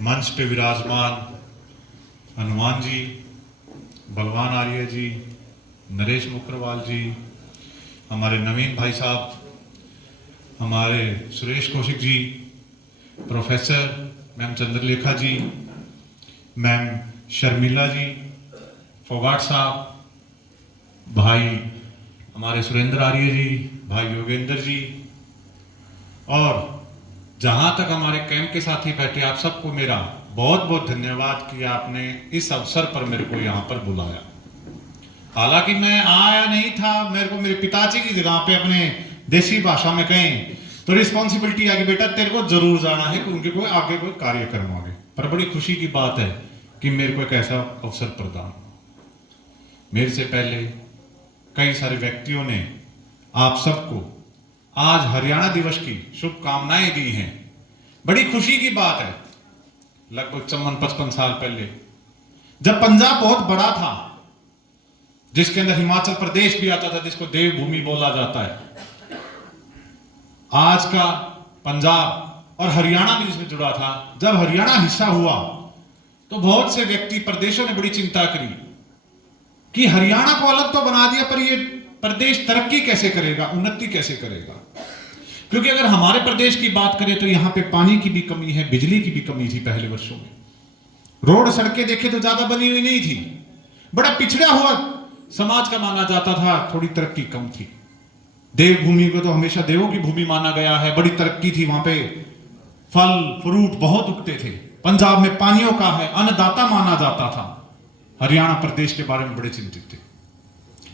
मंच पे विराजमान हनुमान जी, बलवान आर्य जी, नरेश मुखरवाल जी, हमारे नवीन भाई साहब, हमारे सुरेश कौशिक जी, प्रोफेसर मैम चंद्रलेखा जी, मैम शर्मिला जी, फोगाट साहब, भाई हमारे सुरेंद्र आर्य जी, भाई योगेंद्र जी, और जहां तक हमारे कैंप के साथी बैठे, आप सबको मेरा बहुत बहुत धन्यवाद कि आपने इस अवसर पर मेरे को यहां पर बुलाया। हालांकि मैं आया नहीं था, मेरे को मेरे पिताजी की जगह पे अपने देसी भाषा में कहें तो रिस्पॉन्सिबिलिटी आ गई, बेटा तेरे को जरूर जाना है क्योंकि कोई आगे कोई कार्यक्रम आगे। पर बड़ी खुशी की बात है कि मेरे को एक ऐसा अवसर प्रदान हुआ। मेरे से पहले कई सारे व्यक्तियों ने आप सबको आज हरियाणा दिवस की शुभकामनाएं दी हैं। बड़ी खुशी की बात है, लगभग 54-55 साल पहले जब पंजाब बहुत बड़ा था, जिसके अंदर हिमाचल प्रदेश भी आता था, जिसको देवभूमि बोला जाता है, आज का पंजाब और हरियाणा भी जिसमें जुड़ा था, जब हरियाणा हिस्सा हुआ तो बहुत से व्यक्ति प्रदेशों ने बड़ी चिंता करी कि हरियाणा को अलग तो बना दिया, पर यह प्रदेश तरक्की कैसे करेगा, उन्नति कैसे करेगा। क्योंकि अगर हमारे प्रदेश की बात करें तो यहां पे पानी की भी कमी है, बिजली की भी कमी थी पहले वर्षों में। रोड सड़कें देखे तो ज्यादा बनी हुई नहीं थी, बड़ा पिछड़ा हुआ समाज का माना जाता था, थोड़ी तरक्की कम थी। देवभूमि को तो हमेशा देवों की भूमि माना गया है, बड़ी तरक्की थी, वहां पे फल फ्रूट बहुत उगते थे। पंजाब में पानियों का है, अन्नदाता माना जाता था। हरियाणा प्रदेश के बारे में बड़े चिंतित थे,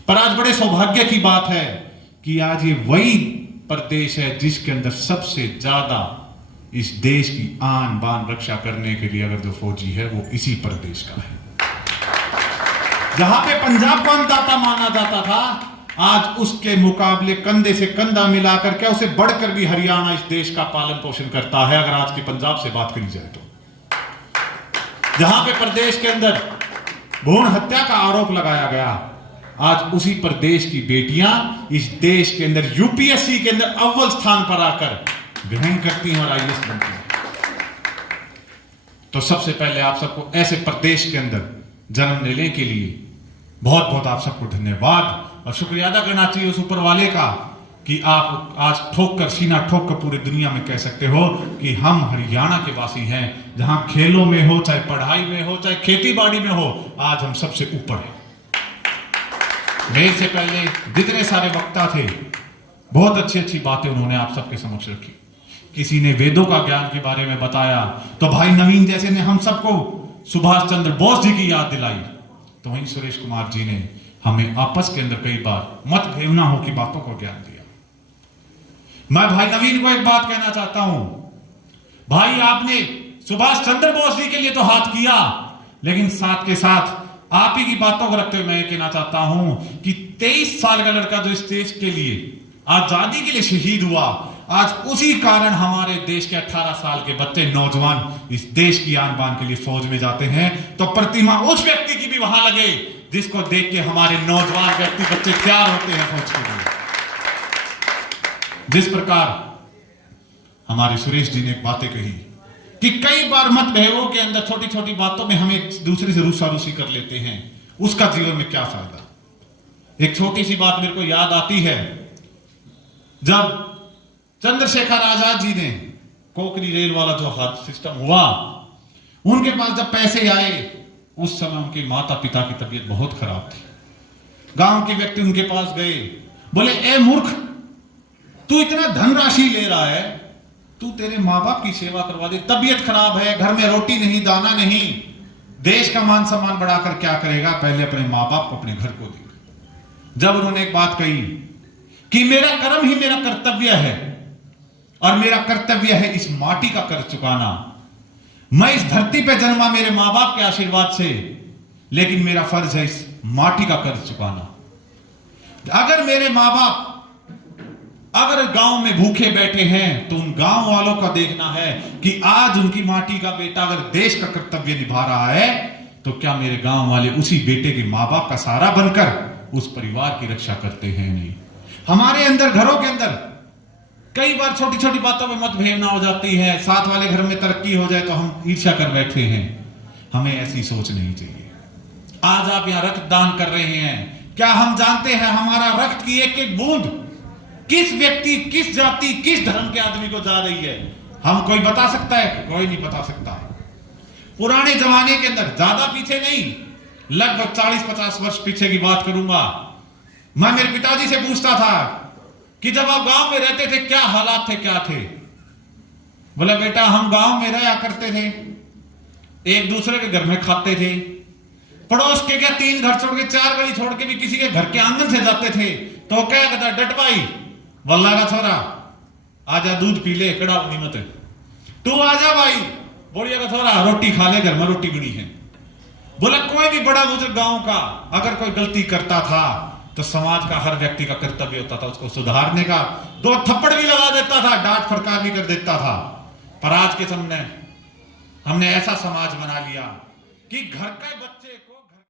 पर आज बड़े सौभाग्य की बात है कि आज ये वही प्रदेश है जिसके अंदर सबसे ज्यादा इस देश की आन बान रक्षा करने के लिए अगर जो फौजी है वो इसी प्रदेश का है। जहां पे पंजाब को अन्नदाता माना जाता था, आज उसके मुकाबले कंधे से कंधा मिलाकर क्या उसे बढ़कर भी हरियाणा इस देश का पालन पोषण करता है। अगर आज के पंजाब से बात करी जाए तो जहां पे प्रदेश के अंदर भ्रूण हत्या का आरोप लगाया गया, आज उसी प्रदेश की बेटियां इस देश के अंदर यूपीएससी के अंदर अव्वल स्थान पर आकर ग्रहण करती हैं और आईएएस बनती हैं। तो सबसे पहले आप सबको ऐसे प्रदेश के अंदर जन्म लेने के लिए बहुत बहुत आप सबको धन्यवाद और शुक्रिया अदा करना चाहिए उस ऊपर वाले का कि आप आज ठोक कर, सीना ठोक कर पूरी दुनिया में कह सकते हो कि हम हरियाणा के वासी हैं। जहां खेलों में हो, चाहे पढ़ाई में हो, चाहे खेती बाड़ी में हो, आज हम सबसे ऊपर हैं। मेरे से पहले जितने सारे वक्ता थे, बहुत अच्छी अच्छी बातें उन्होंने आप सबके समक्ष रखी। किसी ने वेदों का ज्ञान के बारे में बताया, तो भाई नवीन जैसे ने हम सबको सुभाष चंद्र बोस जी की याद दिलाई, तो वहीं सुरेश कुमार जी ने हमें आपस के अंदर कई बार मतभेद ना हो की बातों को ज्ञान दिया। मैं भाई नवीन को एक बात कहना चाहता हूं, भाई आपने सुभाष चंद्र बोस जी के लिए तो हाथ किया, लेकिन साथ के साथ आप ही की बातों को रखते हुए मैं कहना चाहता हूं कि 23 साल का लड़का जो इस देश के लिए आजादी के लिए शहीद हुआ, आज उसी कारण हमारे देश के 18 साल के बच्चे नौजवान इस देश की आन बान के लिए फौज में जाते हैं। तो प्रतिमा उस व्यक्ति की भी वहां लगे जिसको देख के हमारे नौजवान व्यक्ति बच्चे तैयार होते हैं फौज के लिए। जिस प्रकार हमारे सुरेश जी ने एक बातें कही कि कई बार मतभेदों के अंदर छोटी छोटी बातों में हम एक दूसरे से रूसारूसी कर लेते हैं, उसका जीवन में क्या फायदा। एक छोटी सी बात मेरे को याद आती है, जब चंद्रशेखर आजाद जी ने कोकरी रेल वाला जो हाथ सिस्टम हुआ, उनके पास जब पैसे आए, उस समय उनके माता पिता की तबीयत बहुत खराब थी। गांव के व्यक्ति उनके पास गए, बोले ए मूर्ख, तू इतना धनराशि ले रहा है, तू तेरे माँ बाप की सेवा करवा दे, तबीयत खराब है, घर में रोटी नहीं, दाना नहीं, देश का मान सम्मान बढ़ाकर क्या करेगा, पहले अपने माँ बाप को, अपने घर को दे। जब उन्होंने एक बात कही कि मेरा कर्म ही मेरा कर्तव्य है और मेरा कर्तव्य है इस माटी का कर्ज चुकाना। मैं इस धरती पे जन्मा मेरे माँ बाप के आशीर्वाद से, लेकिन मेरा फर्ज है इस माटी का कर्ज चुकाना। अगर मेरे माँ बाप अगर गांव में भूखे बैठे हैं तो उन गांव वालों का देखना है कि आज उनकी माटी का बेटा अगर देश का कर्तव्य निभा रहा है, तो क्या मेरे गांव वाले उसी बेटे के माँ बाप का सहारा बनकर उस परिवार की रक्षा करते हैं? नहीं। हमारे अंदर घरों के अंदर कई बार छोटी छोटी बातों में मतभेद ना हो जाती है, साथ वाले घर में तरक्की हो जाए तो हम ईर्ष्या कर बैठे हैं। हमें ऐसी सोच नहीं चाहिए। आज आप यहां रक्तदान कर रहे हैं, क्या हम जानते हैं हमारा रक्त की एक एक बूंद किस व्यक्ति, किस जाति, किस धर्म के आदमी को जा रही है? हम कोई बता सकता है? कोई नहीं बता सकता। पुराने जमाने के अंदर, ज्यादा पीछे नहीं, लगभग 40-50 वर्ष पीछे की बात करूंगा, मैं मेरे पिताजी से पूछता था कि जब आप गांव में रहते थे क्या हालात थे, क्या थे? बोला बेटा हम गांव में रहा करते थे, एक दूसरे के घर में खाते थे, पड़ोस के क्या 3 घर छोड़ के 4 गली छोड़ के भी किसी के घर के आंगन से जाते थे तो क्या कहता, डट भाई वल्ला का छोरा आजा दूध पी ले, कड़ा मत, तू आजा भाई बोलिया का छोरा रोटी खा ले, घर में रोटी बनी है। बोला कोई भी बड़ा बुजुर्ग गांव का अगर कोई गलती करता था तो समाज का हर व्यक्ति का कर्तव्य होता था उसको सुधारने का, 2 थप्पड़ भी लगा देता था, डांट फटकार भी कर देता था। पर आज के समय हमने ऐसा समाज बना लिया कि घर के बच्चे को